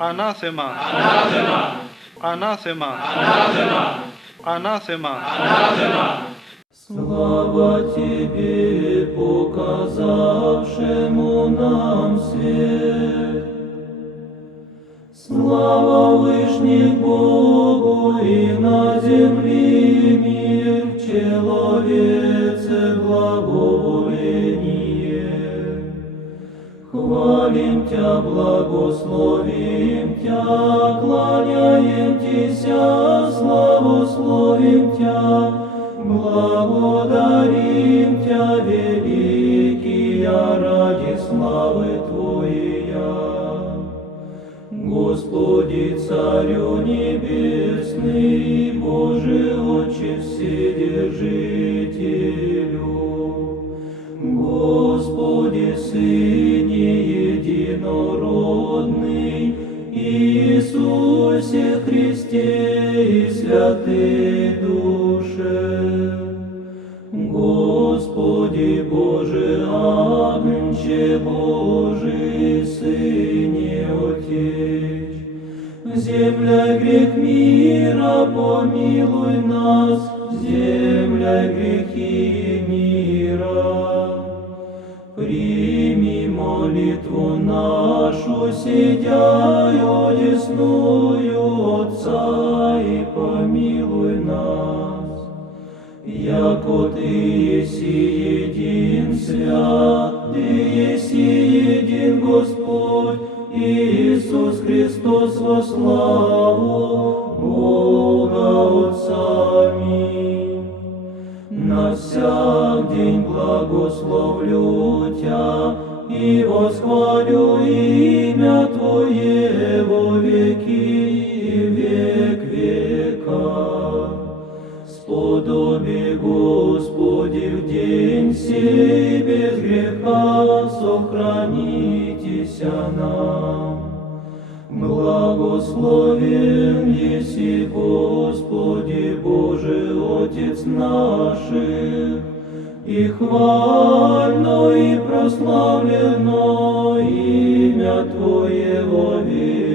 Анафема. Анафема. Анафема. Слава Тебе, показавшему нам свет. Слава Вышних Богу и на земле мир, в человеце благоволение. Хвалим Тя, благословим Тя, кланяем Тися, славословим Тя, благодарим Тя, великий, ради славы Твоя. Господи, Царю Небесный, Боже, Отче Вседержителю, Господи, Сыне Единородный, Иисусе Христе и Святой Душе. Господи, Боже, Агнче Божий, Сыне Отече, земля грех мира, помилуй нас, земля грехи мира. Прими молитву нашу, сидяю одесную Отца, и помилуй нас. Яко Ты еси един свят, Ты еси един Господь, Иисус Христос во славу Бога Отца. Аминь. На всяк день благословлю Тя и восхвалю имя Твое во веки и век века. Сподоби, Господи, в день сей без греха сохранитеся нам. Благословен еси, Господи, Боже, Отец наших, и хвально и прославлено имя Твое во веки.